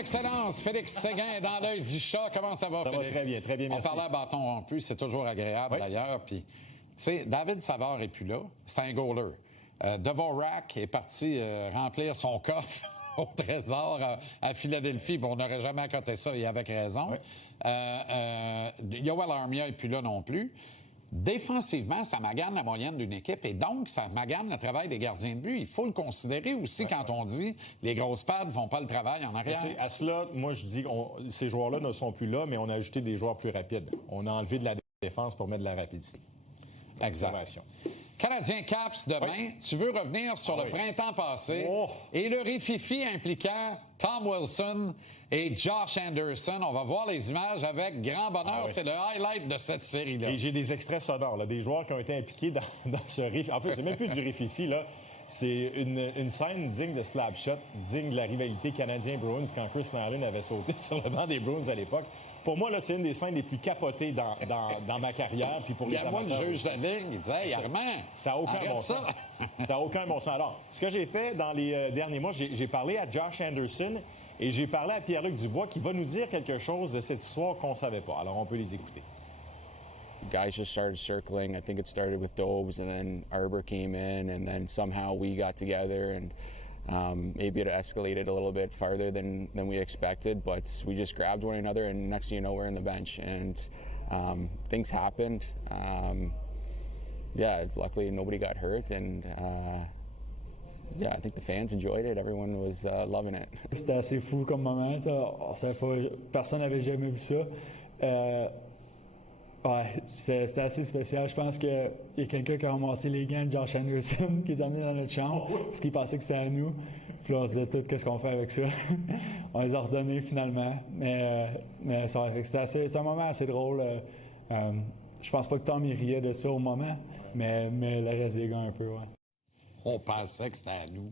Excellence, Félix Séguin est dans l'œil du chat. Comment ça va, ça Félix? Ça va très bien, merci. On parlait à bâton rompu, c'est toujours agréable d'ailleurs. Puis, tu sais, David Savard n'est plus là, c'est un goaler. Dvorak est parti remplir son coffre au trésor à Philadelphie. Bon, on n'aurait jamais accoté ça, et avec raison. Yoel Armia n'est plus là non plus. Défensivement, ça magane la moyenne d'une équipe et donc, ça magane le travail des gardiens de but. Il faut le considérer aussi quand on dit les grosses pads ne font pas le travail en arrière. À cela, moi, je dis que ces joueurs-là ne sont plus là, mais on a ajouté des joueurs plus rapides. On a enlevé de la défense pour mettre de la rapidité. Exact. Canadien Caps demain. Tu veux revenir sur le printemps passé et le rififi impliquant Tom Wilson et Josh Anderson. On va voir les images avec grand bonheur. C'est le highlight de cette série-là. Et j'ai des extraits sonores, là, des joueurs qui ont été impliqués dans ce rififi. En fait, c'est même plus du rififi, là. C'est une scène digne de Slapshot, digne de la rivalité Canadien-Bruins quand Chris Nahlin avait sauté sur le banc des Bruins à l'époque. Pour moi, là, c'est une des scènes les plus capotées dans ma carrière. Puis pour les amateurs, moi, le juge de ligne, il disait, hey, Armand, ça n'a aucun bon sens. Ça n'a aucun bon sens. Alors, ce que j'ai fait dans les derniers mois, j'ai parlé à Josh Anderson et j'ai parlé à Pierre-Luc Dubois qui va nous dire quelque chose de cette histoire qu'on ne savait pas. Alors, on peut les écouter. Guys just started circling. I think it started with Dobes, and then Arber came in, and then somehow we got together, and maybe it escalated a little bit farther than we expected, but we just grabbed one another, and next thing you know, we're in the bench, and things happened. Luckily nobody got hurt, and I think the fans enjoyed it. Everyone was loving it. C'était assez fou comme moment. Personne n'avait jamais vu ça. C'était assez spécial. Je pense qu'il y a quelqu'un qui a ramassé les gants de Josh Anderson, qui les a mis dans notre chambre, parce qu'il pensait que c'était à nous. Puis là, on se disait tout, qu'est-ce qu'on fait avec ça? On les a redonnés finalement. Mais c'est un moment assez drôle. Je pense pas que Tom il riait de ça au moment, mais le reste des gars un peu, On pensait que c'était à nous.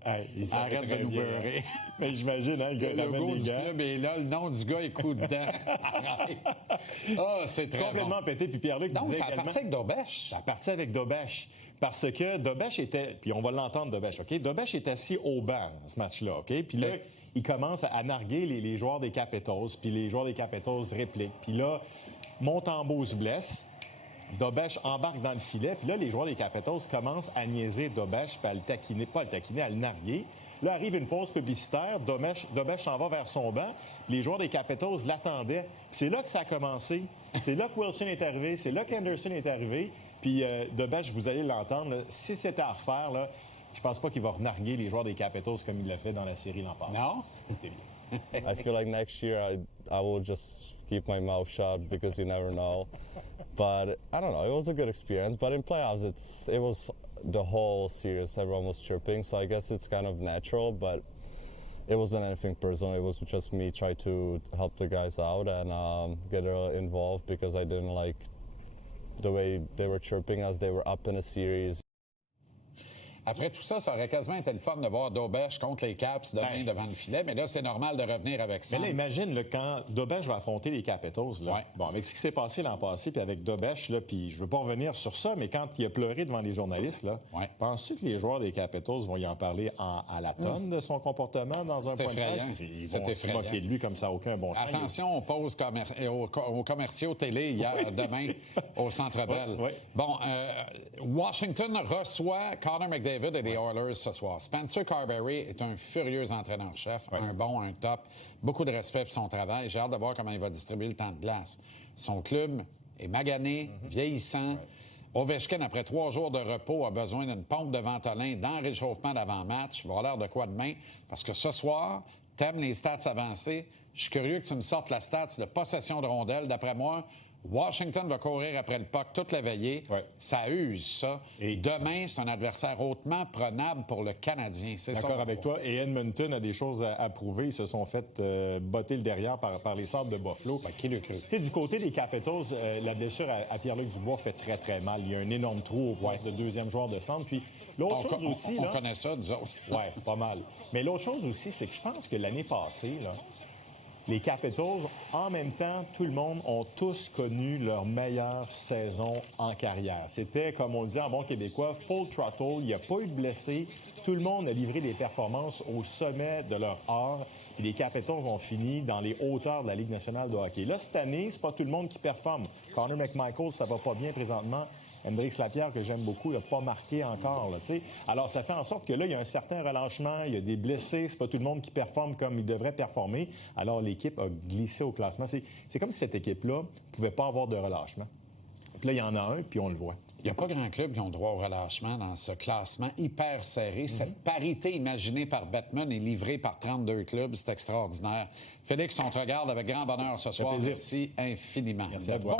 Arrête de nous beurrer. Mais j'imagine, hein, le gars logo du club est là, le nom du gars est coup dedans. C'est très complètement bon. pété. Puis Pierre-Luc donc, disait ça a parti avec Dobèche. Ça a parti avec Dobèche. Parce que Dobèche était... Puis on va l'entendre, Dobèche, OK? Dobèche est assis au banc, ce match-là, OK? Puis là, il commence à narguer les joueurs des Capitals. Puis les joueurs des Capitals répliquent. Puis là, Montembeault se blesse. Dobèche embarque dans le filet, puis là, les joueurs des Capitals commencent à niaiser Dobèche, puis à le taquiner, pas à le taquiner, à le narguer. Là, arrive une pause publicitaire, Dobèche s'en va vers son banc, puis les joueurs des Capitals l'attendaient. Puis c'est là que ça a commencé. C'est là que Wilson est arrivé, c'est là qu'Anderson est arrivé. Puis Dobèche, vous allez l'entendre, là, si c'était à refaire, là, je pense pas qu'il va renarguer les joueurs des Capitals comme il l'a fait dans la série l'an passé. Non? I feel like next year I will just keep my mouth shut because you never know. But I don't know, it was a good experience. But in playoffs, it was the whole series. Everyone was chirping, so I guess it's kind of natural. But it wasn't anything personal. It was just me trying to help the guys out and get involved because I didn't like the way they were chirping as they were up in a series. Après tout ça, ça aurait quasiment été le fun de voir Dobèche contre les Caps demain devant le filet, mais là, c'est normal de revenir avec ça. Mais là, imagine, là, quand Dobèche va affronter les Capitals, là, bon, avec ce qui s'est passé l'an passé, puis avec Dobèche, là, puis je veux pas revenir sur ça, mais quand il a pleuré devant les journalistes, là, penses-tu que les joueurs des Capitals vont y en parler à la tonne de son comportement dans un point de presse? Ils vont se moquer de lui comme ça n'a aucun bon sens. Attention, on pose aux commerciaux télé demain au Centre Bell. Bon, Washington reçoit Connor McDavid et les Oilers ce soir. Spencer Carberry est un furieux entraîneur-chef, un bon, un top, beaucoup de respect pour son travail. J'ai hâte de voir comment il va distribuer le temps de glace. Son club est magané, vieillissant. Ovechkin, après 3 jours de repos, a besoin d'une pompe de Ventolin dans le réchauffement d'avant-match. Il va avoir l'air de quoi demain? Parce que ce soir, t'aimes les stats avancées. Je suis curieux que tu me sortes la stats de possession de rondelles. D'après moi, Washington va courir après le puck toute la veillée. Ça use, ça. Et demain, c'est un adversaire hautement prenable pour le Canadien. C'est ça. D'accord avec toi. Et Edmonton a des choses à prouver. Ils se sont fait botter le derrière par les Sabres de Buffalo. Qui le crut? Tu sais, du côté des Capitals, la blessure à Pierre-Luc Dubois fait très, très mal. Il y a un énorme trou au poste de deuxième joueur de centre. Puis l'autre chose aussi... On connaît ça, nous autres. Oui, pas mal. Mais l'autre chose aussi, c'est que je pense que l'année passée, là, les Capitals, en même temps, tout le monde ont tous connu leur meilleure saison en carrière. C'était, comme on le dit en bon québécois, full throttle. Il n'y a pas eu de blessés. Tout le monde a livré des performances au sommet de leur art. Puis les Capitals ont fini dans les hauteurs de la Ligue nationale de hockey. Là, cette année, c'est pas tout le monde qui performe. Connor McMichael, ça va pas bien présentement. Hendrix Lapierre, que j'aime beaucoup, n'a pas marqué encore. Là, alors, ça fait en sorte que là, il y a un certain relâchement, il y a des blessés, c'est pas tout le monde qui performe comme il devrait performer. Alors, l'équipe a glissé au classement. C'est comme si cette équipe-là ne pouvait pas avoir de relâchement. Puis là, il y en a un, puis on le voit. Il n'y a pas grand club qui ont droit au relâchement dans ce classement hyper serré. Cette parité imaginée par Bettman et livrée par 32 clubs, c'est extraordinaire. Félix, on te regarde avec grand bonheur ce soir. Merci infiniment. Merci à toi.